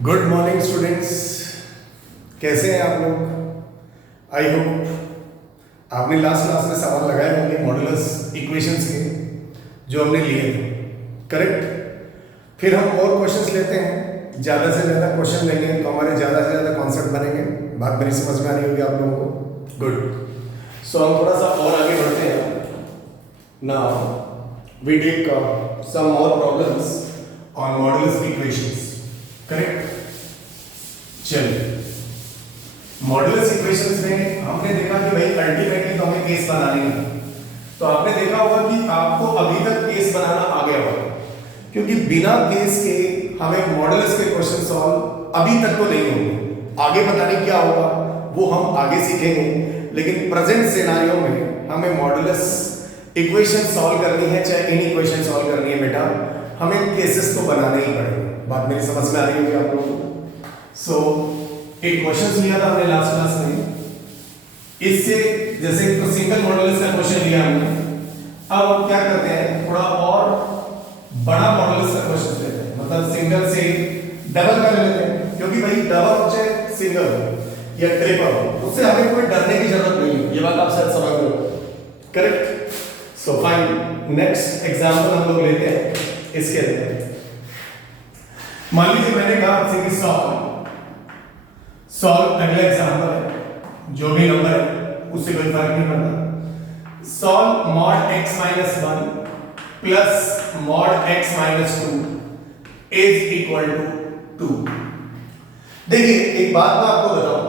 Good morning students. कैसे हैं आप लोग? आई होप आपने लास्ट क्लास में सवाल लगाए होंगे मॉडुलस इक्वेशंस के जो हमने लिए थे, करेक्ट। फिर हम और क्वेश्चंस लेते हैं, ज़्यादा से ज़्यादा क्वेश्चन लेंगे तो हमारे ज़्यादा से ज़्यादा कॉन्सेप्ट बनेंगे। बात मेरी समझ में आ रही होगी आप लोगों को? गुड। सो हम थोड़ा सा और आगे बढ़ते हैं। Now we take some more problems on modulus equations, correct. चलिए, मॉडुलस इक्वेशंस में हमने देखा कि भाई अल्टीमेटली तो हमें केस बनानी है। तो आपने देखा होगा कि आपको अभी तक केस बनाना आ गया होगा, क्योंकि बिना केस के हमें मॉडुलस के क्वेश्चन सॉल्व अभी तक तो नहीं होंगे। आगे पता नहीं क्या होगा, वो हम आगे सीखेंगे, लेकिन प्रेजेंट सिनेरियो में हमें मॉडुलस इक्वेशन सॉल्व करनी है, चाहे एनी इक्वेशन सॉल्व करनी है बेटा, हमें केसेस तो बनाने ही पड़ेंगे। बात मेरी समझ में आ रही होगी आप लोगों को? सो एक क्वेश्चन लिया था हमने लास्ट क्लास में, इससे जैसे तो सिंगल मॉडुलस का क्वेश्चन लिया हमने। अब हम क्या करते हैं, थोड़ा और बड़ा मॉडुलस का क्वेश्चन लेते हैं, मतलब सिंगल से डबल कर लेते हैं, क्योंकि भाई डबल हो चाहे सिंगल या ट्रिपल हो, उससे हमें कोई डरने की जरूरत नहीं है। ये बात आप शायद समझ रहे हो, correct. So fine, next example हम लोग लेते हैं इसके अंदर। मान लीजिए मैंने कहा आपसे कि सॉल्व अगला एग्जांपल है, जो भी नंबर है उससे कोई फर्क नहीं पड़ता। Solve mod x minus 1 plus mod x minus 2 is equal to 2। देखिए एक बात मैं आपको बताऊं,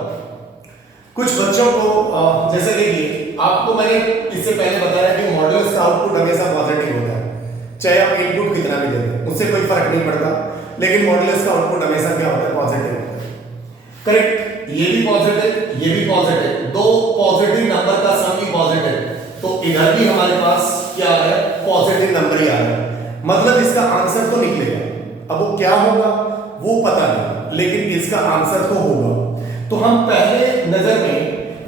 कुछ बच्चों को जैसे देखिए आपको मैंने इससे पहले बताया कि मॉडुलस का आउटपुट हमेशा पॉजिटिव होता है, चाहे आप इनपुट कितना भी दे दें उससे कोई फर्क नहीं पड़ता, लेकिन मॉडुलस का आउटपुट हमेशा क्या होता है? पॉजिटिव होता है, करेक्ट। ये भी पॉजिटिव, ये भी पॉजिटिव, दो पॉजिटिव नंबर का सम भी पॉजिटिव, तो इधर भी हमारे पास क्या आ रहा है? पॉजिटिव नंबर ही आ रहा है, मतलब इसका आंसर तो निकलेगा। अब वो क्या होगा वो पता नहीं, लेकिन इसका आंसर तो होगा। तो हम पहले नजर में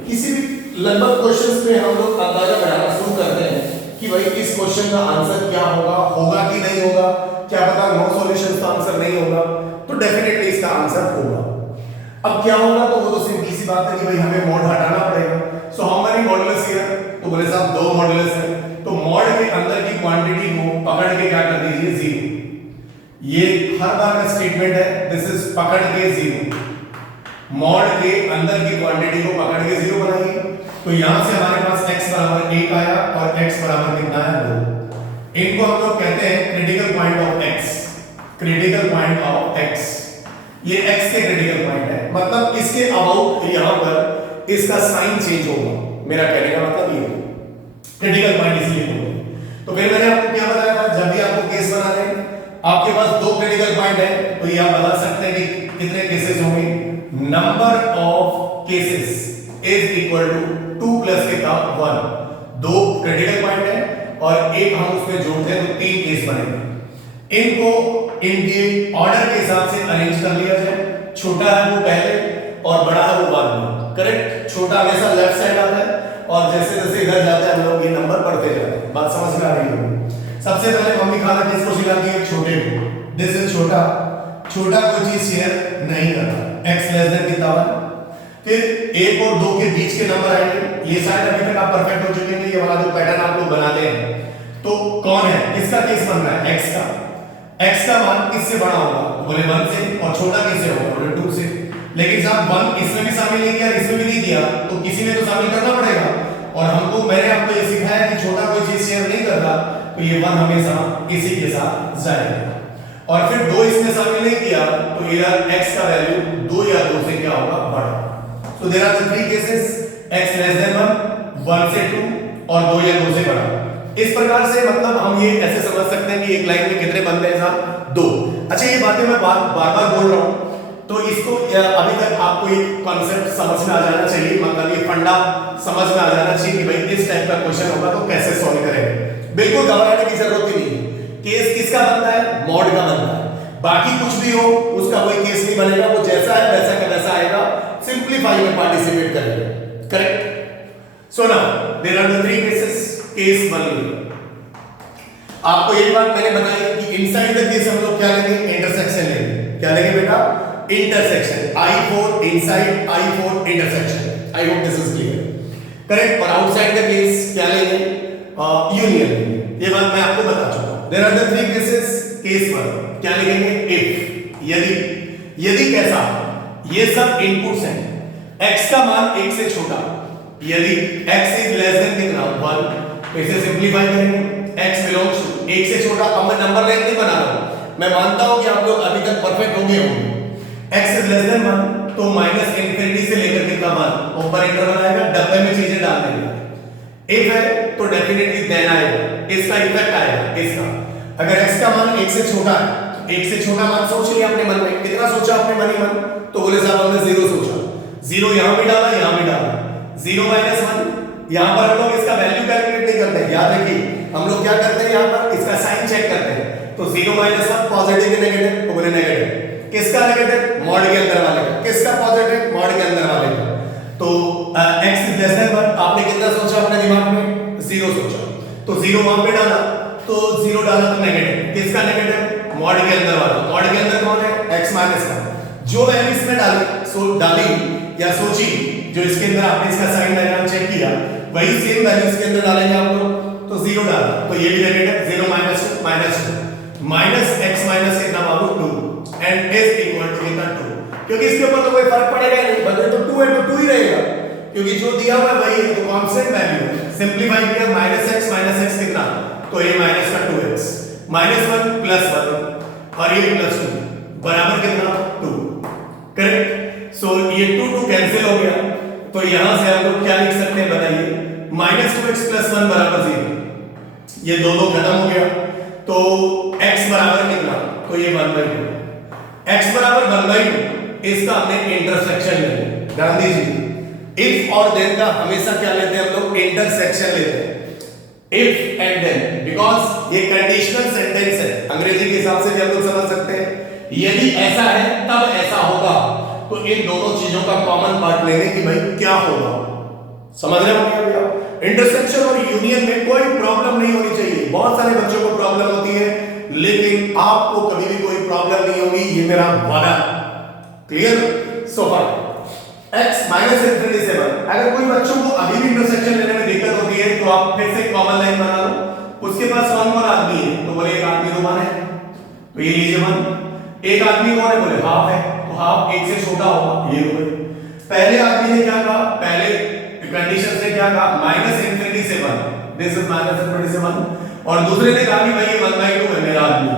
किसी भी लगभग क्वेश्चंस पे हम लोग अंदाजा लगाना शुरू करते हैं कि भाई इस क्वेश्चन का आंसर क्या होगा, होगा कि नहीं होगा, क्या पता नो सॉल्यूशन का आंसर नहीं होगा, तो डेफिनेटली इसका आंसर होगा। अब क्या होगा, तो वो तो सिंपल सी बात है कि भाई हमें मॉड हटाना पड़ेगा। So how many modulus here? तो बोले साहब दो मॉडुलस है, तो मॉड के अंदर की क्वांटिटी को पकड़ के क्या कर दीजिए? 0। ये हर बार का स्टेटमेंट है, दिस इज पकड़ के 0। मॉड के अंदर की क्वांटिटी को पकड़ के 0 बनाइए, तो यहां से हमारे पास x बराबर 1 आया और x बराबर कितना है? 2। इनको हम लोग कहते हैं critical point of x, critical point of x। ये x के क्रिटिकल पॉइंट है, मतलब इसके अबाउट यहां पर इसका साइन चेंज होगा। मेरा कहने का मतलब ये क्रिटिकल पॉइंट इसलिए होगा। तो फिर मैंने आपको क्या बताया था, जब भी आपको केस बनाना है आपके पास दो क्रिटिकल पॉइंट है, तो ये आप बता सकते हैं कि कितने केसेस होंगे? Number of cases is equal to 2 plus कितना? 1। दो क्रिटिकल पॉइंट है और एक हम उसमें जोड़ते हैं तो 3 केस बनेंगे। इनको इनके ऑर्डर के हिसाब से अरेंज कर लिया जाए, छोटा है वो पहले और बड़ा है वो बाद में, करेक्ट। छोटा हमेशा लेफ्ट साइड आता है और जैसे जैसे इधर जाते हैं हम लोग ये नंबर बढ़ते जाते हैं। बात समझ में आ रही होगी? सबसे पहले मम्मी खाना किसको सिखाती है? छोटे को। दिस इज छोटा, छोटा कोई चीज शेयर नहीं करता, x लेस देन कितना 1। फिर 1 और 2 के बीच के नंबर आएंगे, ये शायद अभी तक आप परफेक्ट हो चुके हैं, ये वाला जो पैटर्न आप लोग बनाते हैं। तो कौन है, किसका केस बन रहा है? x का। x का मान किससे बड़ा होगा? तो बोले 1 से, और छोटा किससे होगा? बोले 2 से। लेकिन साहब 1 इसमें भी शामिल नहीं किया, इसमें भी नहीं किया, तो किसी ने तो शामिल करना पड़ेगा। और हमको मैंने आपको ये सिखाया कि छोटा कोई चीज शेयर नहीं करता, तो ये 1 हमेशा इसी के साथ जाएगा। और फिर 2 इसमें शामिल नहीं किया, तो इधर x का वैल्यू 2 या 2 से क्या होगा? बड़ा। तो there are the 3 cases, x less than 1, 1 से 2 और 2 या 2 से बड़ा। इस प्रकार से मतलब हम ये ऐसे समझ सकते हैं कि एक लाइन में कितने बनते हैं साहब? 2। अच्छा, ये बातें मैं बार बार बोल रहा हूं, तो इसको अभी तक आपको ये कॉन्सेप्ट समझ में आ जाना चाहिए, मतलब ये फंडा समझ में आ जाना चाहिए कि भाई इस टाइप का क्वेश्चन होगा तो कैसे सॉल्व करेंगे। बिल्कुल घबराने की जरूरत ही नहीं है। केस किसका बनता है? मॉड का बनता है। बाकी कुछ भी हो उसका कोई केस नहीं बनेगा, वो जैसा है वैसा का वैसा आएगा, सिंपलीफाई में पार्टिसिपेट करेगा, correct. So now there are the 3 cases, case 1। आपको एक बात मैंने बताई कि इनसाइड द केस हम लोग क्या लेंगे? इंटरसेक्शन लेंगे। क्या लेंगे बेटा? Intersection, I4 inside, I4 intersection. I hope this is clear, correct. और आउटसाइड का केस क्या लेंगे? यूनियन। ये बात मैं आपको बता चुका हूं। There are the three cases. Case 1 क्या लिखेंगे? इफ, यदि कैसा? ये सब इनपुट्स हैं, x का मान 1 से छोटा, यदि x इज लेस देन कितना? 1, तो इसे सिंपलीफाई करेंगे, x बिलोंग्स टू 1 से छोटा। अब मैं नंबर लाइन नहीं बना रहा हूं, मैं मानता हूं कि आप लोग अभी तक परफेक्ट हो गए होंगे। x इज लेस देन 1, तो माइनस इंफिनिटी से लेकर कितना 1 ऊपर इंटरवल आएगा, डब्बे में चीजें डाल देंगे। इफ है तो डेफिनेटली देन आएगा, इसका इफेक्ट आएगा इसका। अगर x का मान 1 से छोटा है, 1 से छोटा मान सोच लिया अपने मन में, कितना सोचा अपने मन ही मन? तो बोले साहब हमने 0 सोचा, 0 यहां भी डाला, यहां भी डाला, 0 माइनस 1। यहां पर हम लोग इसका वैल्यू कैलकुलेट नहीं करते, याद रखिए हम लोग क्या करते हैं, यहां पर इसका साइन चेक करते हैं। तो 0 माइनस 1 पॉजिटिव या नेगेटिव? तो बोले नेगेटिव। किसका नेगेटिव? मॉड के अंदर वाले का। किसका पॉजिटिव? मॉड के अंदर वाले का। तो x इज लेस देन 1, आपने कितना सोचा अपने दिमाग में? 0 सोचा, तो 0 वहां पे डाला, तो 0 डाला तो नेगेटिव। किसका नेगेटिव? मॉड के अंदर वाला। मॉड के अंदर कौन है? x माइनस का। जो वैल्यू इसमें डाली या सोची, जो इसके अंदर आपने इसका साइन डायग्राम चेक किया, वही सेम वैल्यू इसके अंदर डालेंगे आप लोग। तो 0 डाला, तो ये भी negative, 0 minus 2 minus x minus कितना बाबू? 2 एंड s इक्वल टू कितना? 2। क्योंकि इसके ऊपर तो कोई फर्क पड़ेगा नहीं, बदले तो 2 है तो 2 ही रहेगा, क्योंकि जो दिया हुआ है वही है, तो कांस्टेंट वैल्यू है। सिंपलीफाई किया, माइनस x कितना? तो ये माइनस का 2x, -1 प्लस 1 और ये प्लस 2 बराबर कितना? 2, करेक्ट। सो ये 2 कैंसिल हो गया, तो यहां से हम लोग क्या लिख सकते हैं बताइए? -2x प्लस 1 बराबर 0। ये दोनों खत्म हो गया, तो x बराबर कितना? तो ये 1/2। x बराबर 1/2, इसका हमने इंटरसेक्शन ले लिया। ध्यान दीजिए, इफ और देन का हमेशा क्या लेते हैं हम लोग? इंटरसेक्शन लेते हैं। इफ एंड देन, बिकॉज ये कंडीशनल सेंटेंस है, अंग्रेजी के हिसाब से भी हम लोग समझ सकते हैं। यदि ऐसा है तब ऐसा होगा, तो इन दोनों चीजों का कॉमन पार्ट लेंगे कि भाई क्या होगा। समझ रहे हो क्या? इंटरसेक्शन और यूनियन में कोई प्रॉब्लम नहीं होनी चाहिए। बहुत सारे बच्चों को प्रॉब्लम होती है, लेकिन आपको कभी भी कोई प्रॉब्लम नहीं होगी, ये मेरा वादा। क्लियर? सो फार x माइनस इंफिनिटी से 1। अगर कोई बच्चों को अभी भी इंटरसेक्शन लेने में दिक्कत होती है, तो आप फिर से कॉमन लाइन बना लो। उसके पास 1 और आदमी है, तो बोले एक आदमी तो 1 है, तो ये लीजिए 1। एक आदमी कौन है? बोले हाफ है, तो हाफ 1 से छोटा होगा, ये बोले। पहले आदमी ने क्या कहा? पहले कंडीशन से क्या कहा? माइनस इंफिनिटी से 1, दिस इज माइनस इंफिनिटी से 1। और दूसरे ने कहा कि भाई ये 1/2 है मेरा आदमी,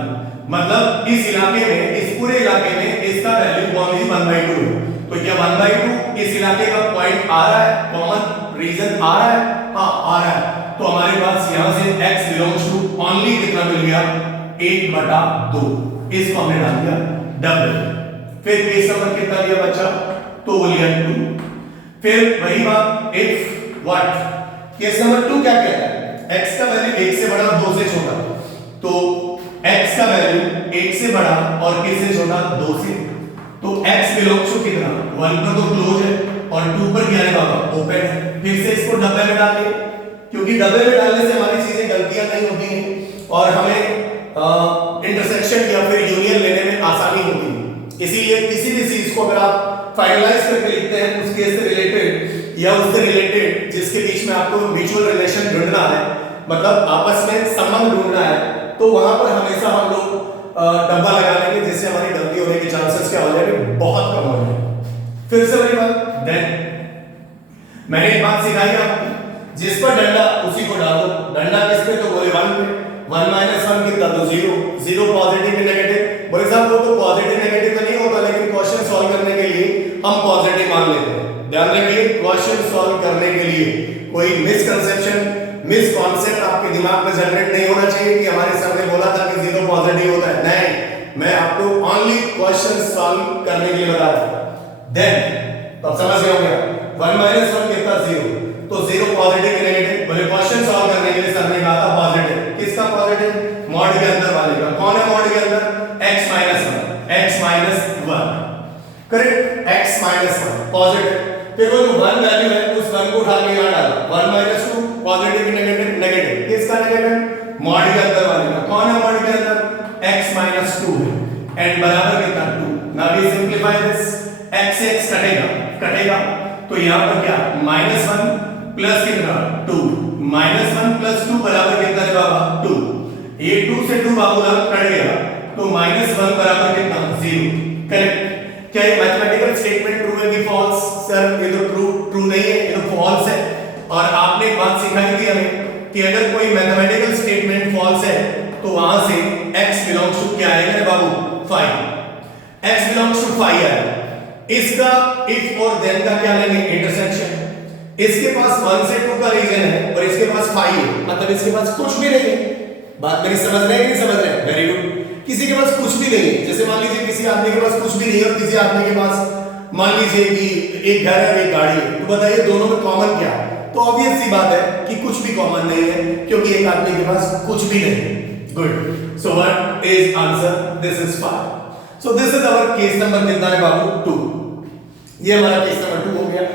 मतलब इस इलाके में, इस पूरे इलाके में इसका वैल्यू ओनली 1/2 है। तो क्या 1/2 इस इलाके का पॉइंट आ रहा है? कॉमन रीजन आ रहा है? हाँ आ रहा है। तो हमारे पास यहां से x बिलोंग्स टू ओनली कितना मिल गया? 1/2। इसको हमने डाल दिया डबल। फिर केस नंबर कितना लिया बच्चा? तो लिया 2। फिर वही बात, इफ व्हाट? केस नंबर 2 क्या कहता है? x का वैल्यू 1 से बड़ा 2 से छोटा, तो x का वैल्यू 1 से बड़ा और किससे छोटा? 2 से। तो x बिलोंग्स टू कितना? 1 पर तो क्लोज है और 2 पर क्या है बाबा? ओपन है। फिर से इसको डब्बे में डाल दे, क्योंकि डब्बे में डालने से हमारी चीजें गलतियां नहीं होती हैं और हमें इंटरसेक्शन या फिर यूनियन लेने में आसानी होती है। इसीलिए किसी भी चीज को अगर आप फाइनलाइज करके लिखते हैं, उस केस से रिलेटेड या उससे रिलेटेड जिसके बीच में आपको म्यूचुअल रिलेशन ढूंढना है, मतलब आपस में संबंध ढूंढना है, तो वहां पर हमेशा हम लोग डब्बा लगा लेंगे, जिससे हमारी गलती होने के चांसेस क्या हो जाएंगे? बहुत कम हो जाएंगे। फिर से वही बात, देन मैंने एक बात सिखाई आपको, जिस पर डंडा उसी को डाल दो। डंडा किस पे? तो बोले 1 पे। 1 माइनस 1 कितना? तो 0। 0 पॉजिटिव या नेगेटिव? बोले साहब वो तो पॉजिटिव नेगेटिव तो नहीं होता, लेकिन क्वेश्चन सॉल्व करने के लिए हम पॉजिटिव मान लेते हैं। ध्यान रखिए, क्वेश्चन सॉल्व करने के लिए कोई मिसकंसेप्शन, मिस कॉन्सेप्ट आपके दिमाग में जनरेट नहीं होना चाहिए कि हमारे सर ने बोला था कि 0 पॉजिटिव होता है। नहीं, मैं आपको ओनली क्वेश्चन सॉल्व करने के लिए बता रहा हूं। देन तो अब समझ गए होंगे, 1 माइनस 1 कितना? 0। तो 0 पॉजिटिव या नेगेटिव? बोले क्वेश्चन सॉल्व करने के लिए सर ने कहा था पॉजिटिव। किसका पॉजिटिव? मॉड के अंदर वाले का। कौन है मॉड के अंदर? x minus 1, correct, x minus 1 positive. फिर वो जो 1 वैल्यू है उस 1 को उठा के यहां डाला, 1 माइनस 2 पॉजिटिव नेगेटिव? नेगेटिव। किसका नेगेटिव? मॉड के अंदर वाले का। कौन है मॉड के अंदर? x माइनस 2 है, एंड बराबर कितना? 2। Now we simplify this, x से x कटेगा तो यहां पर क्या -1 प्लस कितना 2, -1 प्लस 2 बराबर कितना है बाबा 2, ये 2 से 2 बाबूलाल कट गया तो -1 बराबर कितना 0। करेक्ट। क्या ये मैथमेटिकल स्टेटमेंट ट्रू है कि फॉल्स? सर ये तो ट्रू नहीं है, ये तो फॉल्स है। और आपने एक बात सिखाई थी हमें कि अगर कोई मैथमेटिकल स्टेटमेंट फॉल्स है तो वहां से x बिलोंग्स टू क्या आएगा बाबू 5, x बिलोंग्स टू 5 आएगा। इसका इफ और देन का क्या लेंगे इंटरसेक्शन। इसके पास 1 से 2 का रीजन है और इसके पास 5 है, मतलब इसके पास कुछ भी नहीं है। बात मेरी समझ रहे हैं कि नहीं समझ रहे हैं? Very good. किसी के पास कुछ भी नहीं है, जैसे मान लीजिए किसी आदमी के पास कुछ भी नहीं है और किसी आदमी के पास मान लीजिए कि एक घर है और एक गाड़ी है, तो बताइए दोनों में कॉमन क्या है? तो ऑब्वियस सी बात है कि कुछ भी कॉमन नहीं है क्योंकि एक आदमी के पास कुछ भी नहीं है। Good. So what is answer? This is 5। So this is our case number कितना है बाबू 2। ये हमारा केस नंबर 2 हो गया।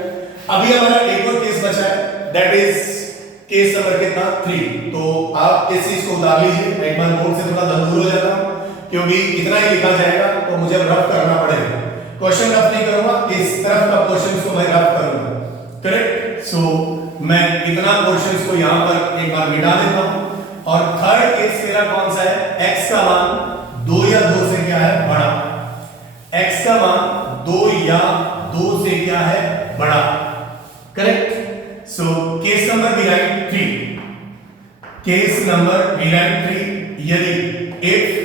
अभी हमारा एक और केस बचा है, दैट इज केस नंबर कितना 3। तो आप इस चीज को उतार लीजिए, एक बार बोर्ड से थोड़ा दूर हो जाता हूं क्योंकि इतना ही लिखा जाएगा तो मुझे रफ करना पड़ेगा। क्वेश्चन रफ नहीं करूंगा, इस तरफ का क्वेश्चन को मैं रफ करूंगा। करेक्ट। सो मैं इतना क्वेश्चन को यहां पर एक बार मिटा देता हूं। और थर्ड केस मेरा कौन सा है? x का मान 2 या 2 से क्या है बड़ा। x का मान 2 या 2 से क्या है बड़ा। Correct. So case number we write 3। Case number we write 3, यदि if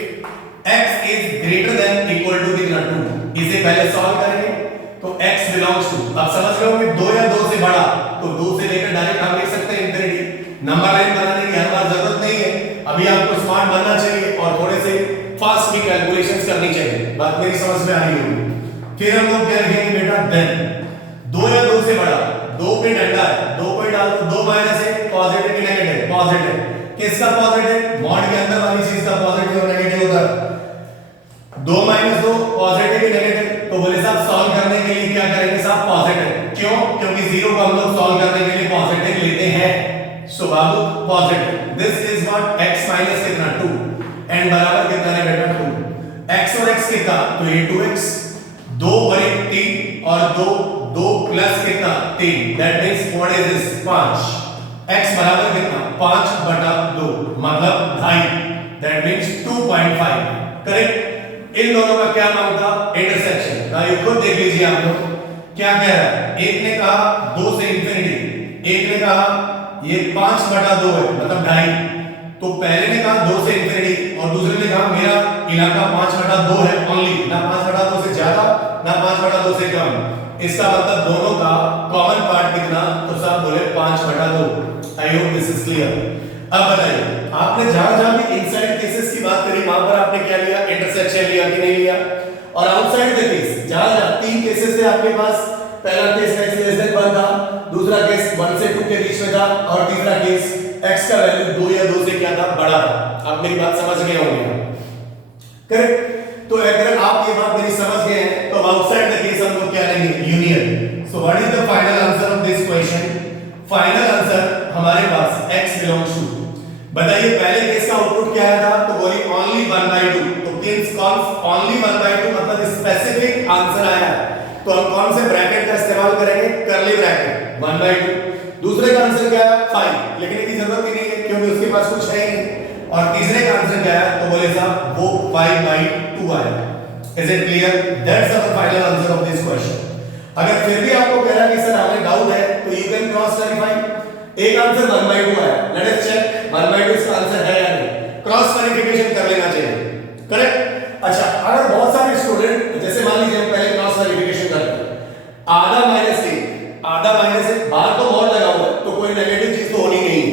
x is greater than equal to कितना 2, इसे पहले सॉल्व करेंगे तो x belongs to, आप समझ रहे हो कि 2 या 2 से बड़ा, तो 2 से लेकर डायरेक्ट हम लिख सकते हैं इंफिनिटी। नंबर लाइन बनाने की हर बार जरूरत नहीं है, अभी आपको स्मार्ट बनना चाहिए और थोड़े से फास्ट भी कैलकुलेशंस करनी चाहिए। बात मेरी समझ में आ रही होगी। फिर हम लोग क्या लिखेंगे बेटा देन 2 या 2 से बड़ा, 2 पे डंडा है, 2 पे डाल दो, 2 माइनस 1 पॉजिटिव की नेगेटिव, पॉजिटिव किसका पॉजिटिव? मॉड के अंदर वाली चीज का पॉजिटिव और नेगेटिव होता है। 2 माइनस 2 पॉजिटिव की नेगेटिव, तो बोले साहब सॉल्व करने के लिए क्या करेंगे साहब पॉजिटिव। क्यों? क्योंकि 0 को हम लोग सॉल्व करने के लिए पॉजिटिव लेते हैं। सो बाबू positive, this is what x minus कितना 2 एंड बराबर कितना है बेटा 2। x और x कितना? तो ये 2x, 2 और 1 3 और 2 प्लस कितना 3, that means what is this 5। x बराबर कितना 5/2 मतलब 2.5, दैट मींस 2.5। करेक्ट। इन दोनों का क्या नाम था? इंटरसेक्शन। ना ये खुद देख लीजिए आप लोग क्या कह रहा है। एक ने कहा 2 से इंफिनिटी, एक ने कहा ये 5/2 है मतलब 2.5। तो पहले ने कहा 2 से इंफिनिटी और दूसरे ने कहा मेरा इलाका 5/2 है ओनली, ना 5/2 से ज्यादा ना 5/2 से कम। इसका मतलब दोनों का कॉमन पार्ट कितना? तो सब बोले 5/2। आई होप दिस इज क्लियर। अब बताइए आपने जहां भी इनसाइड केसेस की बात करी वहां पर आपने क्या लिया? इंटरसेक्शन लिया कि नहीं लिया? और आउटसाइड द केस जहां 3 केसेस थे आपके पास, पहला केस x लेस देन 1 था, दूसरा केस 1 से 2 के बीच में था और तीसरा केस x का वैल्यू 2 या 2 से क्या था बड़ा था। आप मेरी बात समझ गए होंगे। करेक्ट। तो अगर आप ये बात मेरी समझ गए हैं तो आउटसाइड द केस हम लोग क्या लेंगे? Union. So what is the final answer of this question? Final answer हमारे पास x बिलोंग्स टू, बताइए पहले केस का आउटपुट क्या आया था? तो बोली ओनली 1/2। तो केस कॉन्स ओनली 1/2 मतलब स्पेसिफिक आंसर आया है, तो हम कौन से ब्रैकेट का इस्तेमाल करेंगे? Curly bracket 1/2। दूसरे का आंसर क्या है? 5, लिखने की जरूरत ही नहीं है क्योंकि उसके पास कुछ है ही नहीं। और तीसरे का आंसर क्या है? तो बोले साहब वो 5/2 आया। Is it clear? That's our final answer of this question. अगर फिर भी आपको कह रहा है कि सर हमें डाउट है तो यू कैन क्रॉस वेरीफाई। एक आंसर 1/2 आया, लेट अस चेक 1/2 इसका आंसर है या नहीं, क्रॉस वेरिफिकेशन कर लेना चाहिए। करेक्ट। अच्छा अगर बहुत सारे स्टूडेंट जैसे मान लीजिए हम पहले क्रॉस वेरिफिकेशन करते हैं, आधा माइनस एक बाहर तो मॉड लगा हुआ है तो कोई नेगेटिव चीज तो होनी नहीं है,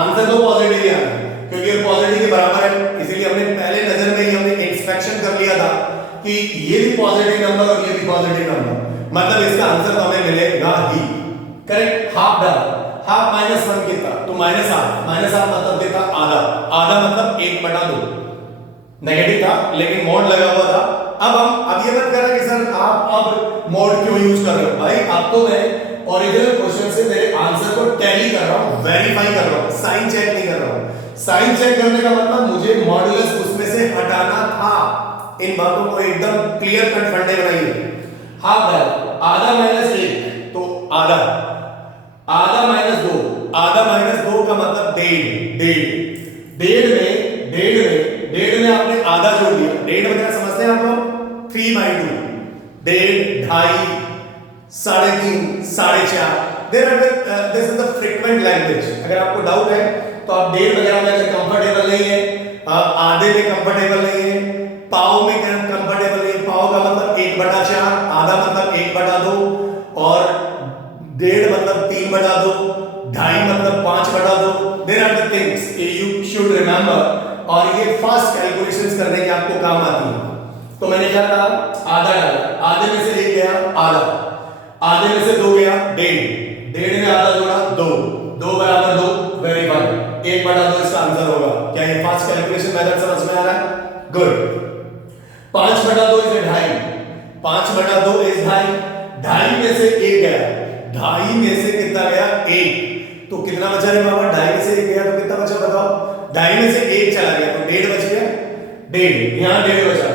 आंसर तो पॉजिटिव ही आना क्योंकि ये पॉजिटिव के बराबर है। इसीलिए हमने पहले नजर में ही हमने इंस्पेक्शन कर लिया था कि ये भी पॉजिटिव नंबर और ये भी पॉजिटिव नंबर, मतलब इसका आंसर तो हमें मिलेगा ही। करेक्ट। हाफ डाल, हाफ -1 कितना? तो -1/2 मतलब कितना? आधा मतलब 1/2 नेगेटिव था लेकिन मोड लगा हुआ था। अब ये मत करें कि सर आप अब मोड क्यों यूज कर रहे हो। भाई अब तो मैं ओरिजिनल क्वेश्चन से मेरे आंसर को टैली कर रहा हूं, वेरीफाई कर रहा हूं, साइन चेक नहीं कर रहा हूं। साइन चेक करने का मतलब मुझे मॉडुलस उसमें से हटाना था, इन बातों को एकदम क्लियर कट फंडे बनाइए। हाफ डाल, आधा माइनस एक तो आधा, आधा माइनस दो, आधा माइनस दो का मतलब डेढ़, डेढ़ में आपने आधा जोड़ दिया। डेढ़ वगैरह समझते हैं आप लोग, 3/2, डेढ़, ढाई, 3.5, 4.5। This is the frequent language. अगर आपको डाउट है तो आप डेढ़ वगैरह में अगर कंफर्टेबल नहीं है, आधे में कंफर्टेबल नहीं है, पाव में कंफर्टेबल नहीं है, पाव का मतलब 1/4, आधा मतलब 1/2 और डेढ़ मतलब 3/2, ढाई मतलब 5/2। There are the things you should remember और ये फास्ट कैलकुलेशंस करने के आपको काम आती है। तो मैंने क्या कहा, आधा डाला, आधे में से एक गया आधा, आधे में से दो गया डेढ़, डेढ़ में आधा जोड़ा दो, दो बराबर दो, वेरीफाई, 1/2 इसका आंसर होगा। क्या ये फास्ट कैलकुलेशन मेथड समझ में आ रहा है? गुड। 5/2 इज ढाई, 5/2 इज ढाई, ढाई में से एक गया, ढाई में से कितना गया? एक। तो कितना बचा रे बाबा? ढाई में से एक गया तो कितना बचा बताओ? ढाई में से एक चला गया तो डेढ़ बच गया, डेढ़, यहां डेढ़ बचा।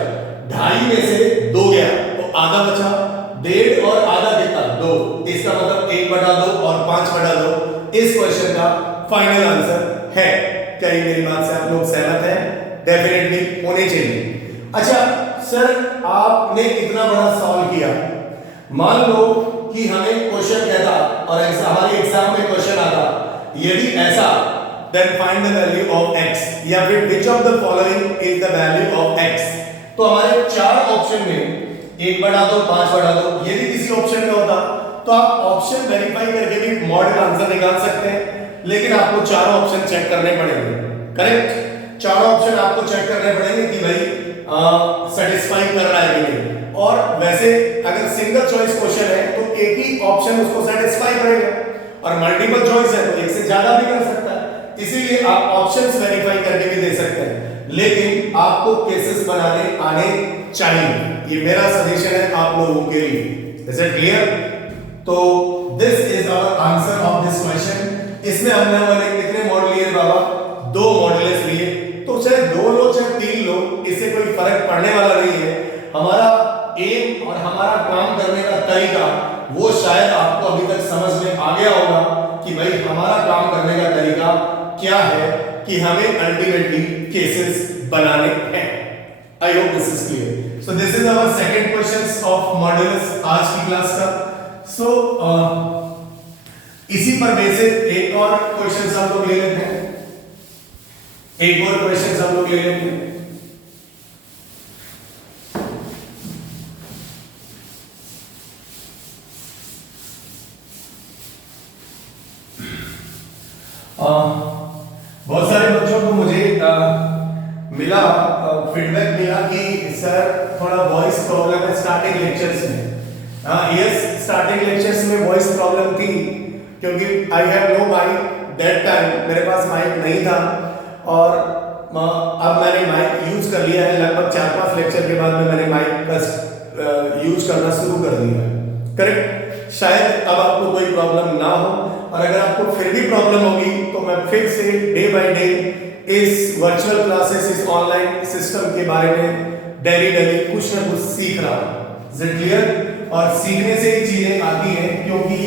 ढाई में से दो गया तो आधा बचा, डेढ़ और आधा कितना? दो। इसका मतलब 1/2 और 5/2 इस क्वेश्चन का फाइनल आंसर है। क्या ये मेरी बात से आप लोग सहमत हैं? डेफिनेटली होने चाहिए। अच्छा सर, आपने इतना बड़ा सॉल्व किया, मान लो कि हमें क्वेश्चन कहता और हमारे एग्जाम में क्वेश्चन आता यदि ऐसा, then find the value of x, या फिर which of the following is the value of x। तो हमारे चार ऑप्शन में 1/2, 5/2, यदि किसी ऑप्शन में होता तो आप ऑप्शन वेरीफाई करके भी मॉड का आंसर निकाल सकते हैं, लेकिन आपको चारों ऑप्शन चेक करने पड़ेंगे। करेक्ट, चारों ऑप्शन आपको चेक करने पड़ेंगे कि भाई सेटिस्फाई कर रहा है कि नहीं। और वैसे अगर सिंगल चॉइस क्वेश्चन है तो एक ही ऑप्शन उसको सेटिस्फाई करेगा, और मल्टीपल चॉइस है तो एक से ज्यादा भी कर सकता है। इसीलिए आप ऑप्शंस वेरीफाई करके भी दे सकते हैं, लेकिन आपको केसेस बनाने आने चाहिए। ये मेरा सजेशन है आप लोगों के लिए। Is it clear? तो this is our answer of this question. इसमें हमने वाले कितने मॉडल लिए बाबा? दो मॉडल्स लिए। तो चाहे दो लो चाहे तीन लो, इससे कोई फर्क पड़ने वाला नहीं है। हमारा एम और हमारा काम करने का तरीका वो शायद आपको अभी तक समझ में आ गया होगा कि भाई हमारा काम करने का तरीका क्या है, कि हमें अल्टीमेटली केसेस बनाने हैं। I hope this is clear. So this is our second questions of modules आज की क्लास का। सो इसी पर बेसिस एक और क्वेश्चंस हम लोग ले लेते हैं, एक और क्वेश्चंस हम लोग ले लेते हैं। बहुत सारे बच्चों को मुझे मिला फीडबैक मिला कि सर थोड़ा वॉइस प्रॉब्लम है स्टार्टिंग लेक्चर्स में। यस, स्टार्टिंग लेक्चर्स में वॉइस प्रॉब्लम थी क्योंकि I have no mic that time, मेरे पास माइक नहीं था, और अब मैंने माइक यूज कर लिया है। लगभग 4-5 लेक्चर के बाद में मैंने माइक का यूज करना शुरू कर दिया है। करेक्ट, शायद अब आपको कोई प्रॉब्लम ना हो, और अगर आपको फिर भी प्रॉब्लम होगी तो मैं फिर से डे बाय डे इस वर्चुअल क्लासेस, इस ऑनलाइन सिस्टम के बारे में डेली कुछ ना कुछ सीख रहा हूं। Is it clear? और सीखने से ही चीजें आती हैं, क्योंकि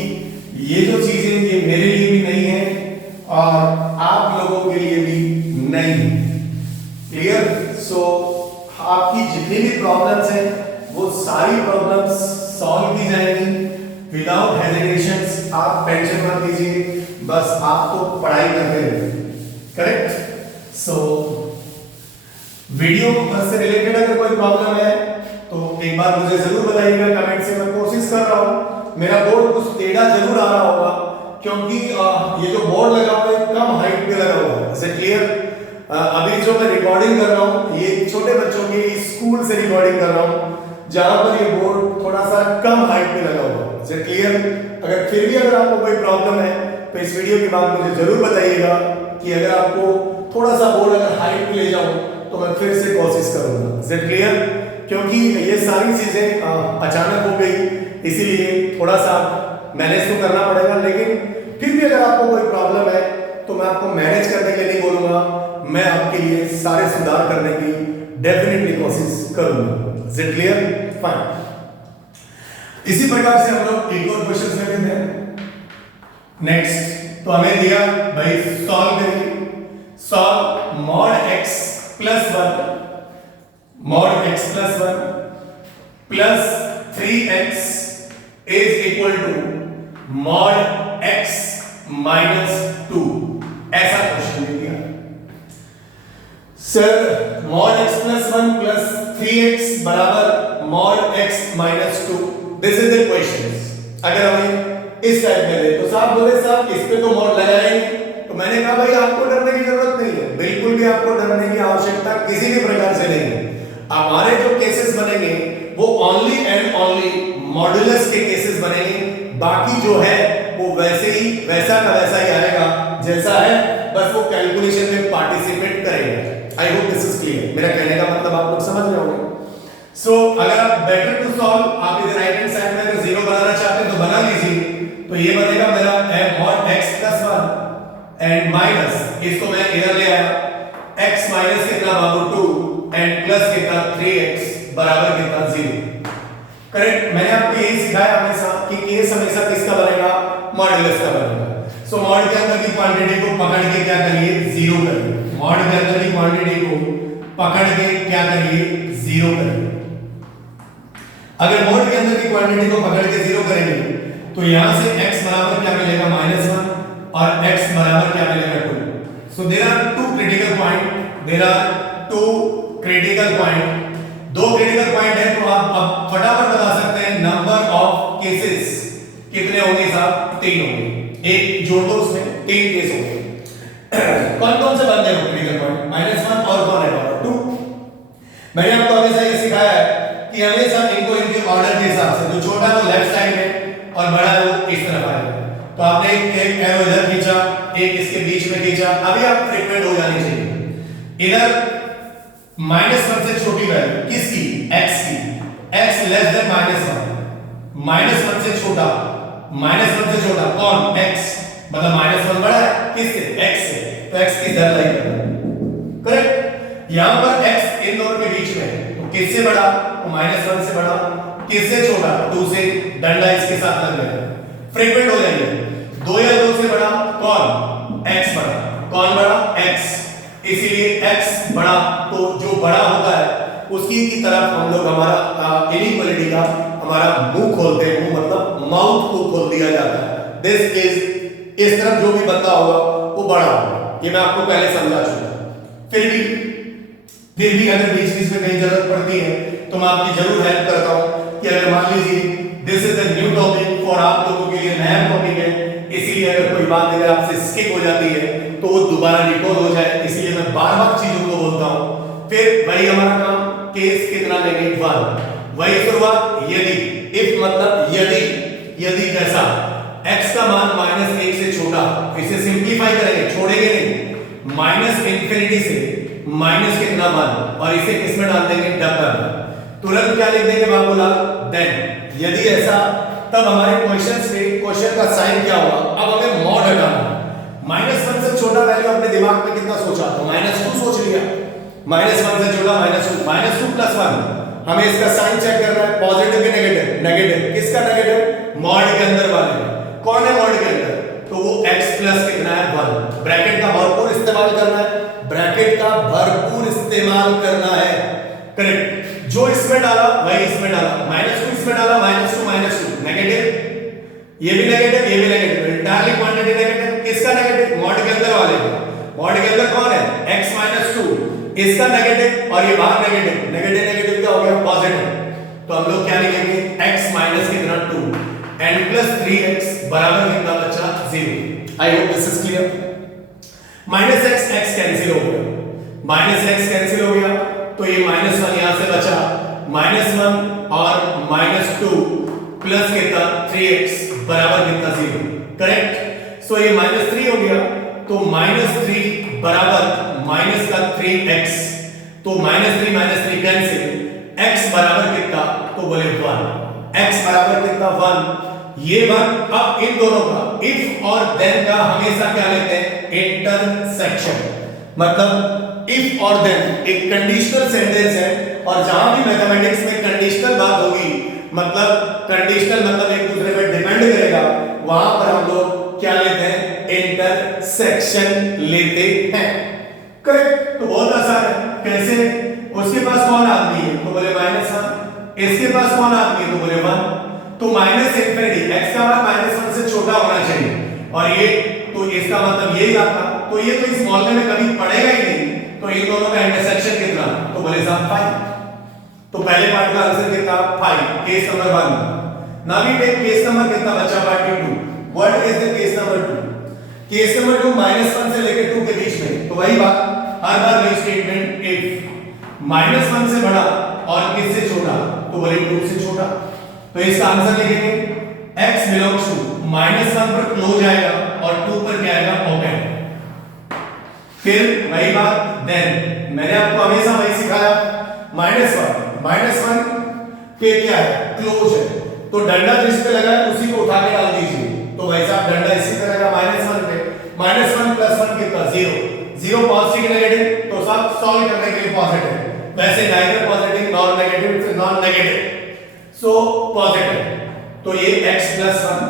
ये जो चीजें ये मेरे लिए भी नहीं है और आप लोगों के लिए भी नहीं है। क्लियर? सो आपकी जितनी भी प्रॉब्लम्स हैं वो सारी प्रॉब्लम्स सॉल्व की जाएंगी विदाउट हेजिटेशंस। आप टेंशन मत लीजिए, बस आप तो पढ़ाई करते रहिए। करेक्ट? सो वीडियो से रिलेटेड अगर कोई प्रॉब्लम है तो एक बार मुझे जरूर बताइएगा कमेंट से। मैं कोशिश कर रहा हूं, मेरा बोर्ड कुछ टेढ़ा जरूर आ रहा होगा क्योंकि ये जो बोर्ड लगा हुआ है कम हाइट पे लगा हुआ है। Is it clear? अभी जो मैं रिकॉर्डिंग कर रहा हूं ये छोटे बच्चों के स्कूल से रिकॉर्डिंग कर रहा हूं, जहां पर ये बोर्ड थोड़ा सा कम हाइट पे लगा हुआ है। Is it clear? अगर फिर भी अगर आपको कोई प्रॉब्लम है तो इस वीडियो के बाद मुझे जरूर बताइएगा कि अगर आपको थोड़ा सा बोर्ड अगर हाइट पे ले जाऊं तो मैं फिर से कोशिश करूंगा। Is it clear? क्योंकि ये सारी चीजें अचानक हो गई, इसीलिए थोड़ा सा मैनेज तो करना पड़ेगा, लेकिन फिर भी अगर आपको कोई प्रॉब्लम है तो मैं आपको मैनेज करने के लिए नहीं बोलूंगा, मैं आपके लिए सारे सुधार करने की डेफिनेटली कोशिश करूंगा। Is it clear? फाइन। इसी प्रकार से हम लोग एक और क्वेश्चन ले लेते हैं। नेक्स्ट तो हमें दिया भाई सॉल्व करिए। Solve mod x plus 1 plus 3x is equal to mod x minus 2। ऐसा क्वेश्चन दे दिया sir. Mod x plus 1 plus 3x बराबर mod x minus 2। This is the question. अगर हमें इस टाइप में दे तो साहब बोले साहब इस पे तो मॉड लगाया ही नहीं। तो मैंने कहा भाई आपको डरने की जरूरत नहीं है, बिल्कुल भी आपको डरने की आवश्यकता किसी भी प्रकार से नहीं है। हमारे जो केसेस बनेंगे वो ओनली एंड ओनली मॉडुलस के केसेस बनेंगे। बाकी जो है वो वैसे ही वैसा का वैसा ही आएगा जैसा है, बस वो कैलकुलेशन में पार्टिसिपेट करेगा। आई होप दिस इज क्लियर। मेरा कहने का मतलब आप लोग समझ रहे होंगे। सो अगर आप बेटर टू सॉल्व, आप इधर राइट हैंड साइड में अगर जीरो बनाना चाहते हैं तो बना लीजिए। तो ये बनेगा मेरा mod x plus 1 and minus, इसको मैं इधर ले आया, x माइनस कितना बाबू 2 एंड प्लस कितना 3x बराबर कितना 0। करेक्ट। मैंने आपको यही सिखाया हमेशा कि केस हमेशा किसका बनेगा, मॉडुलस का बनेगा। सो मॉड के अंदर की क्वांटिटी को पकड़ के क्या करिए, 0 करिए। मॉड के अंदर की क्वांटिटी को पकड़ के क्या करिए, 0 करिए। अगर मॉड के अंदर की क्वांटिटी को पकड़ के 0 करेंगे तो यहां से x बराबर क्या मिलेगा, -1 और x बराबर क्या मिलेगा, 2। So there are two critical point, दो क्रिटिकल पॉइंट है। तो आप अब फटाफट बता सकते हैं नंबर ऑफ केसेस कितने होंगे साहब, 3 होंगे। एक जोड़ दो, उसमें 3 केस होंगे। कौन कौन से बनते हैं क्रिटिकल पॉइंट, -1 और कौन है, 2। मैंने आपको हमेशा ये सिखाया है कि हमेशा इनको इनके ऑर्डर के हिसाब से, जो छोटा है वो लेफ्ट साइड में और बड़ा है वो इस तरफ आएगा। तो आपने एक एरो इधर खींचा, एक इसके बीच में खींचा। अभी आप फ्रीक्वेंट हो जानी चाहिए। इधर -1 से छोटी वैल्यू किसकी, x की, x लेस देन -1 से छोटा, -1 से छोटा कौन, x, मतलब -1 बड़ा है किससे, x से, तो x की इधर लाइन करना। करेक्ट। यहां पर x इन दोनों के बीच में, तो किससे बड़ा, तो -1 से बड़ा, किससे छोटा, 2 से, डंडा इसके साथ लग जाएगा, फ्रीक्वेंट हो जाएंगे। 2 या 2 से बड़ा कौन, x बड़ा, कौन बड़ा, x, इसीलिए x बड़ा। तो जो बड़ा होता है उसकी की तरफ हम लोग हमारा इनइक्वालिटी का हमारा मुंह खोलते हैं, मुंह मतलब माउथ को खोल दिया जाता है। दिस इज, इस तरफ जो भी बंदा होगा वो बड़ा होगा। ये मैं आपको पहले समझा चुका। फिर भी अगर बीच बीच में कहीं जरूरत पड़ती है तो मैं आपकी जरूर हेल्प करता हूं कि अगर मान लीजिए this is the new topic for आप लोगों के लिए नया टॉपिक है, इसीलिए अगर कोई बात अगर आपसे स्किप हो जाती है तो वो दोबारा रिकॉल हो जाए, इसलिए मैं बार-बार चीजों को बोलता हूं। फिर वही हमारा काम, केस कितना लेंगे, 1, वही शुरुआत, यदि, इफ मतलब यदि कैसा, x का मान -1 से छोटा, इसे सिंपलीफाई करेंगे, छोड़ेंगे नहीं, -∞ से माइनस कितना 1 और इसे किस में डाल देंगे, डबल। तुरंत क्या लिख देंगे बाबूलाल, देन। यदि ऐसा, तब हमारे क्वेश्चन का साइन क्या होगा, अब हमें मॉड हटाना। -1 से छोटा वैल्यू अपने दिमाग में कितना सोचा, तो -2 सोच लिया। -1 से छोटा -2 प्लस 1, हमें इसका साइन चेक करना है, पॉजिटिव के नेगेटिव। किसका नेगेटिव, मॉड के अंदर वाले। कौन है मॉड के अंदर, तो वो x प्लस कितना है, 1। ब्रैकेट का भरपूर इस्तेमाल करना है, ब्रैकेट का भरपूर इस्तेमाल करना है। करेक्ट। जो इसमें डाला वही इसमें डाला, -2 इसमें डाला, -2 नेगेटिव, ये भी नेगेटिव, ये भी नेगेटिव, इंटायरली क्वांटिटी नेगेटिव। किसका नेगेटिव, मॉड के अंदर वाले का। मॉड के अंदर कौन है, x - 2, इसका नेगेटिव और ये बाहर नेगेटिव, नेगेटिव क्या हो गया, पॉजिटिव। तो हम लोग क्या लिखेंगे, x माइनस कितना 2 एंड प्लस 3x बराबर कितना बचा, 0। आई hope this is clear. -x cancel हो गया, -x कैंसिल हो गया, तो ये -1 यहां से बचा, -1 और -2 प्लस कितना 3x बराबर कितना 0। करेक्ट। सो ये -3 हो गया, तो -3 बराबर माइनस का 3x, तो -3 कैंसिल, x बराबर कितना, तो बोले 1, x बराबर कितना 1, ये 1। अब इन दोनों का इफ और देन का हमेशा क्या लेते हैं, इंटरसेक्शन, मतलब इफ और देन एक कंडीशनल सेंटेंस है, और जहां भी मैथमेटिक्स में कंडीशनल बात होगी, मतलब कंडीशनल मतलब एक दूसरे पर डिपेंड करेगा, वहां पर हम लोग क्या लेते हैं, इंटरसेक्शन लेते हैं। करेक्ट। तो बहुत आसान है। कैसे? उसके पास कौन आदमी है, तो बोले -1, इसके पास कौन आदमी है, तो बोले 1, तो माइनस इंफिनिटी, x का मान -1 से छोटा होना चाहिए, और ये तो इसका मतलब यही आता, तो ये तो इस मॉडल में कभी पड़ेगा ही नहीं, तो इन दोनों का इंटरसेक्शन कितना, तो बोले साहब 5। तो पहले पार्ट का आंसर कितना, 5, case number 1। Now we take case number कितना बचा, part 2। What is the case number 2? Case number 2 -1 से लेकर 2 के बीच में, तो वही बात, हर बार वही स्टेटमेंट, इफ -1 से बड़ा और किससे छोटा, तो बोले 2 से छोटा। तो इसका आंसर लिखेंगे x बिलोंग्स टू -1 पर क्लोज आएगा और 2 पर क्या आएगा, ओपन। फिर वही बात, देन मैंने आपको हमेशा वही सिखाया, -1 पे क्या है, क्लोज है, तो डंडा जिस पे लगा है उसी को उठा के डाल दीजिए, तो वैसा डंडा इसी पे लगा -1 पे, -1 + 1 कितना, 0 पॉजिटिव नेगेटिव, तो सब सॉल्व करने के लिए पॉजिटिव, वैसे नाइदर पॉजिटिव नॉर नेगेटिव से नॉन नेगेटिव, सो पॉजिटिव, तो ये x + 1,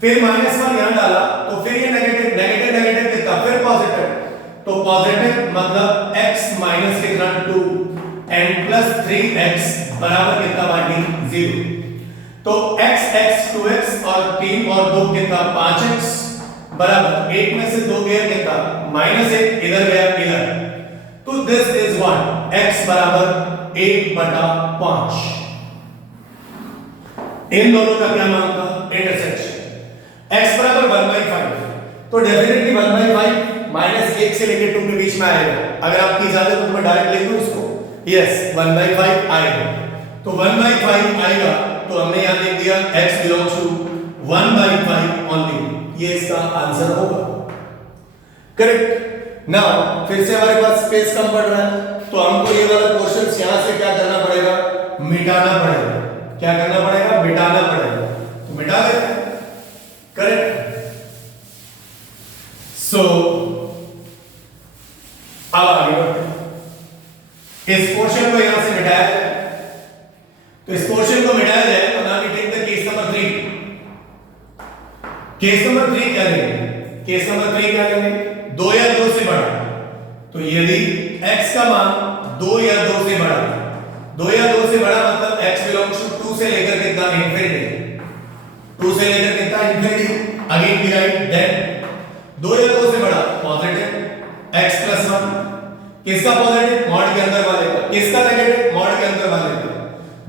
फिर -1 यहां डाला, तो फिर ये नेगेटिव नेगेटिव नेगेटिव कितना, फिर पॉजिटिव, तो पॉजिटिव मतलब x माइनस कितना 2 एंड प्लस 3x बराबर कितना बाकी 0, तो x 2x और 3 और 2 कितना 5x बराबर 1 में से 2 गया कितना -1, इधर गया इधर, तो दिस इज व्हाट, x बराबर 1/5। इन दोनों का क्या मान था, इंटरसेक्शन, x बराबर 1/5, तो डेफिनेटली 1/5 -1 से लेकर 2 के बीच में आएगा। अगर आपकी इजाजत हो तो मैं डायरेक्ट लिख दूं इसको, यस 1/5 आएगा, तो 1/5 आएगा, तो हमने यहां लिख दिया x बिलोंग्स टू 1/5 ओनली, ये इसका आंसर होगा। करेक्ट। नाउ फिर से हमारे पास स्पेस कम पड़ रहा है, तो हमको ये वाला क्वेश्चन यहां से क्या करना पड़ेगा, मिटाना पड़ेगा। क्या करना पड़ेगा, मिटाना पड़ेगा, तो मिटा देते हैं। करेक्ट। सो अब आगे बढ़ते, इस पोर्शन को यहां से मिटाया जाए, तो इस पोर्शन को मिटाया जाए, तो now we take the case number 3। Case number 3 क्या लेंगे, केस नंबर 3 क्या लेंगे, 2 या 2 से बड़ा, तो यदि x का मान 2 या 2 से बड़ा, 2 या 2 से बड़ा मतलब x बिलोंग्स टू 2 से लेकर कितना इंफिनिटी, 2 से लेकर कितना infinity, again we write then 2 या 2 से बड़ा पॉजिटिव x + 1, किसका पॉजिटिव, मॉड के अंदर वाले का, किसका नेगेटिव, मॉड के अंदर वाले का,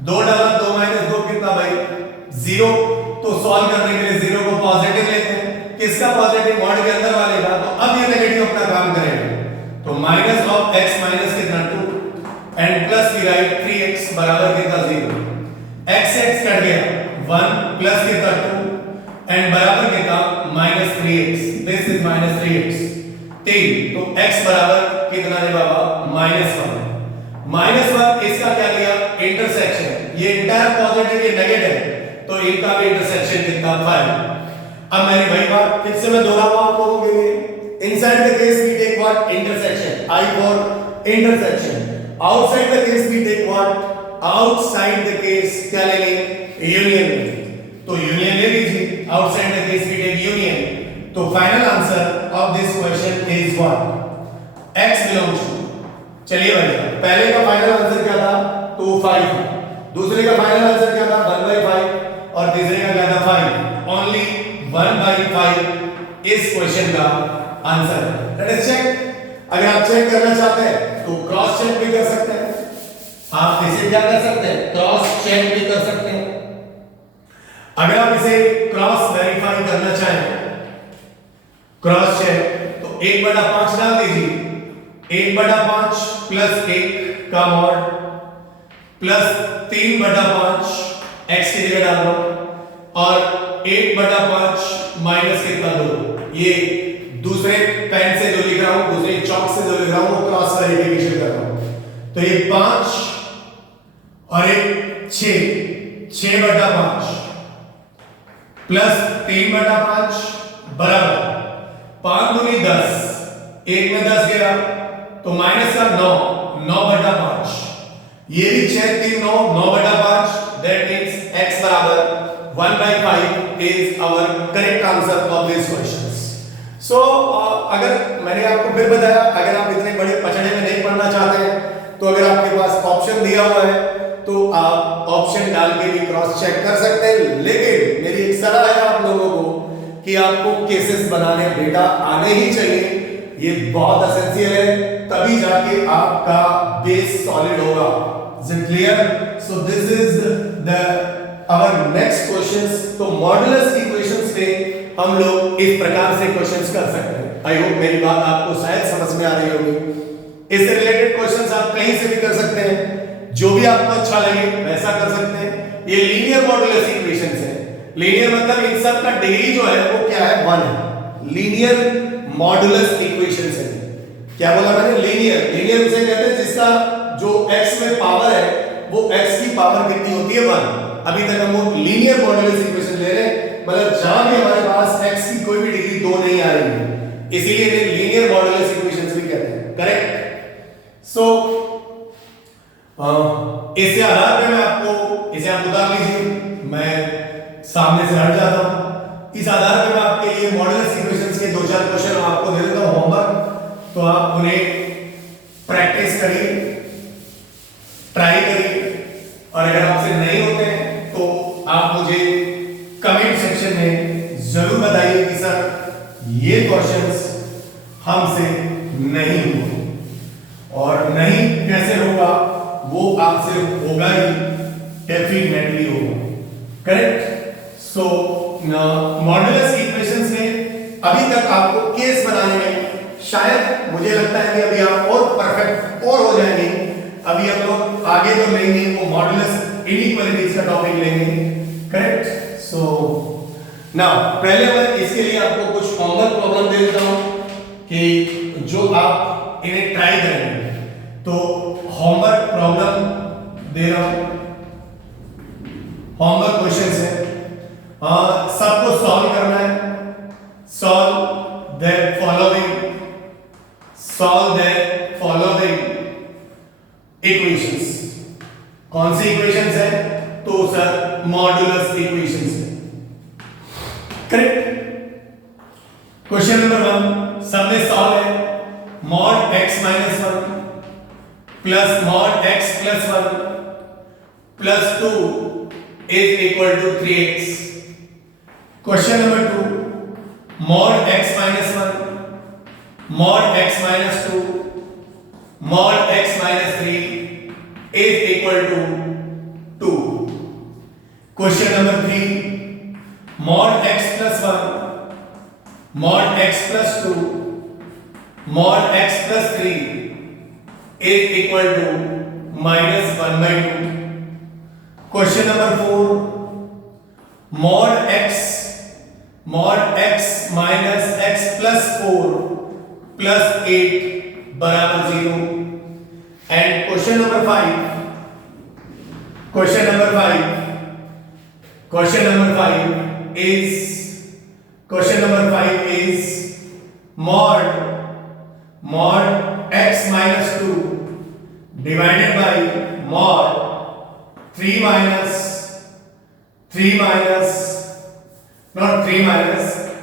2 डाला 2 - 2 कितना भाई 0, तो सॉल्व करने के लिए 0 को पॉजिटिव लेते हैं, किसका पॉजिटिव, मॉड के अंदर वाले का, तो अब ये नेगेटिव अपना काम करेगा, तो माइनस ऑफ x माइनस कितना 2 and plus we write 3x बराबर कितना 0, x कट गया 1 प्लस कितना 2 एंड बराबर कितना -3x, दिस इज -3x 3, तो x बराबर कितना है बाबा -1 इसका क्या लिया, इंटरसेक्शन, ये इंटायर पॉजिटिव ये नेगेटिव, तो इनका भी इंटरसेक्शन कितना 5। अब मैंने वही बात फिर से मैं दोहरा रहा हूं आप लोगों के लिए, inside the case we take what, intersection, I for intersection, outside the case we take what, outside the case क्या ले लेंगे, union, तो union ले लीजिए, outside the case we take union, तो final answer of this question is what, x belongs to, चलिए भाई पहले का फाइनल आंसर क्या था 2 5, दूसरे का फाइनल आंसर क्या था 1/5 और तीसरे का क्या था 5, ओनली 1/5 इस क्वेश्चन का आंसर है। लेट अस चेक, अगर आप चेक करना चाहते हैं तो क्रॉस चेक भी कर सकते हैं, आप इसे क्या कर सकते हैं, क्रॉस चेक भी कर सकते हैं। अगर आप इसे क्रॉस वेरीफाई करना चाहें, क्रॉस चेक, तो 1/5 डाल दीजिए, 1/5 प्लस 1 का मॉड प्लस 3/5 x की जगह डाल दो और 1/5 माइनस कितना 2, ये दूसरे पेन से जो लिख रहा हूं, दूसरे चॉक से जो लिख रहा हूं वो क्रॉस वेरिफिकेशन कर रहा हूं, तो ये 5 और एक 6/5 प्लस 3/5 बराबर 5 दूनी 10, 1 में 10 गया तो माइनस का 9, 9/5, ये भी 6 3 9, 9/5, दैट मींस x बराबर 1/5 is our correct answer of this questions. So अगर मैंने आपको फिर बताया, अगर आप इतने बड़े पचड़े में नहीं पढ़ना चाहते हैं तो अगर आपके पास ऑप्शन दिया हुआ है तो आप ऑप्शन डाल के भी क्रॉस चेक कर सकते हैं, लेकिन मेरी एक सलाह है आप लोगों को कि आपको केसेस बनाने बेटा आने ही चाहिए, ये बहुत एसेंशियल है, तभी जाके आपका बेस सॉलिड होगा। Is it clear? So this is the our next questions. तो मॉडुलस इक्वेशंस में हम लोग इस प्रकार से क्वेश्चंस कर सकते हैं। आई होप मेरी बात आपको शायद समझ में आ रही होगी। इससे रिलेटेड क्वेश्चंस आप कहीं से भी कर सकते हैं, जो भी आपको अच्छा लगे वैसा कर सकते हैं। ये लीनियर मॉडुलस इक्वेशंस है। लीनियर मतलब इन सब का डिग्री जो है वो क्या है, 1 है। लीनियर मॉडुलस इक्वेशंस है। क्या बोला मैंने? लीनियर। लीनियर उसे कहते हैं जिसका जो x में पावर है वो x की पावर कितनी होती है, 1। अभी तक हम वो लीनियर मॉडुलस इक्वेशन ले रहे हैं, मतलब जहां भी हमारे पास x की कोई भी डिग्री 2 नहीं आ रही है, इसीलिए इन्हें लीनियर मॉडुलस इक्वेशंस भी कहते हैं। करेक्ट? सो इसके आधार पे मैं आपको, इसे आप उतार लीजिए, मैं सामने से हट जाता हूं। इस आधार पे मैं आपके लिए मॉडुलस इक्वेशंस के 2-4 क्वेश्चन आपको दे देता हूं होमवर्क, तो आप उन्हें प्रैक्टिस करिए, ट्राई करिए, और अगर आपसे नहीं होते हैं तो आप मुझे कमेंट सेक्शन में जरूर बताइए कि सर ये क्वेश्चंस हमसे नहीं हुए, और नहीं कैसे होगा वो आपसे होगा ही, डेफिनेटली होगा। करेक्ट? सो मॉडुलस इक्वेशंस में अभी तक आपको केस बनाने में शायद मुझे लगता है कि अभी आप और परफेक्ट और हो जाएंगे। अभी हम लोग आगे जो लेंगे वो मॉडुलस इनइक्वालिटीज का टॉपिक लेंगे। करेक्ट? सो नाउ पहले मैं इसके लिए आपको कुछ होमवर्क प्रॉब्लम दे देता हूं कि जो आप इन्हें ट्राई करेंगे। तो होमवर्क प्रॉब्लम दे रहा हूं, होमवर्क क्वेश्चंस है, सबको सॉल्व करना है। Solve that following, solve that following equations. कौन सी इक्वेशंस है? तो सर मॉडुलस इक्वेशंस है। करेक्ट? क्वेश्चन नंबर 1 सबने सॉल्व है। Mod x minus 1 plus mod x plus 1 plus 2 is equal to 3x। Question number 2 mod x minus 1 mod x minus 2 mod x minus 3 is equal to 2। Question number 3 mod x plus 1 mod x plus 2 mod x plus 3 is equal to -1/2। Question number 4 mod x minus x plus 4 plus 8 बराबर 0। And question number 5 is mod x minus 2 divided by mod 3 minus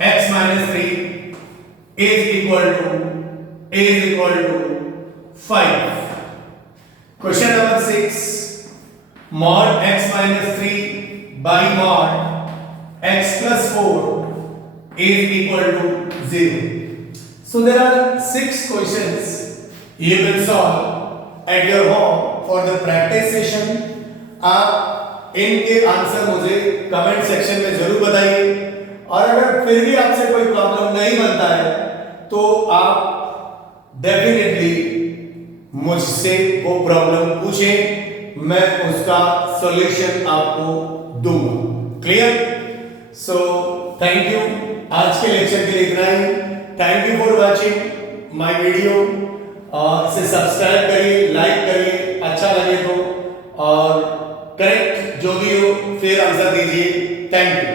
x minus 3 is equal to 5। Question number 6 mod x minus 3 by mod x plus 4 is equal to 0। So there are 6 questions you will solve at your home for the practice session। आप इनके answer मुझे comment section में जरूर बताइए, और अगर फिर भी आपसे कोई प्रॉब्लम नहीं बनता है तो आप डेफिनेटली मुझसे वो प्रॉब्लम पूछें, मैं उसका सॉल्यूशन आपको दूंगा। क्लियर? सो थैंक यू, आज के लेक्चर के लिए इतना ही। Thank you for watching my video, और इसे सब्सक्राइब करिए, लाइक करिए अच्छा लगे तो, और करेक्ट जो भी हो फिर आंसर दीजिए। Thank you.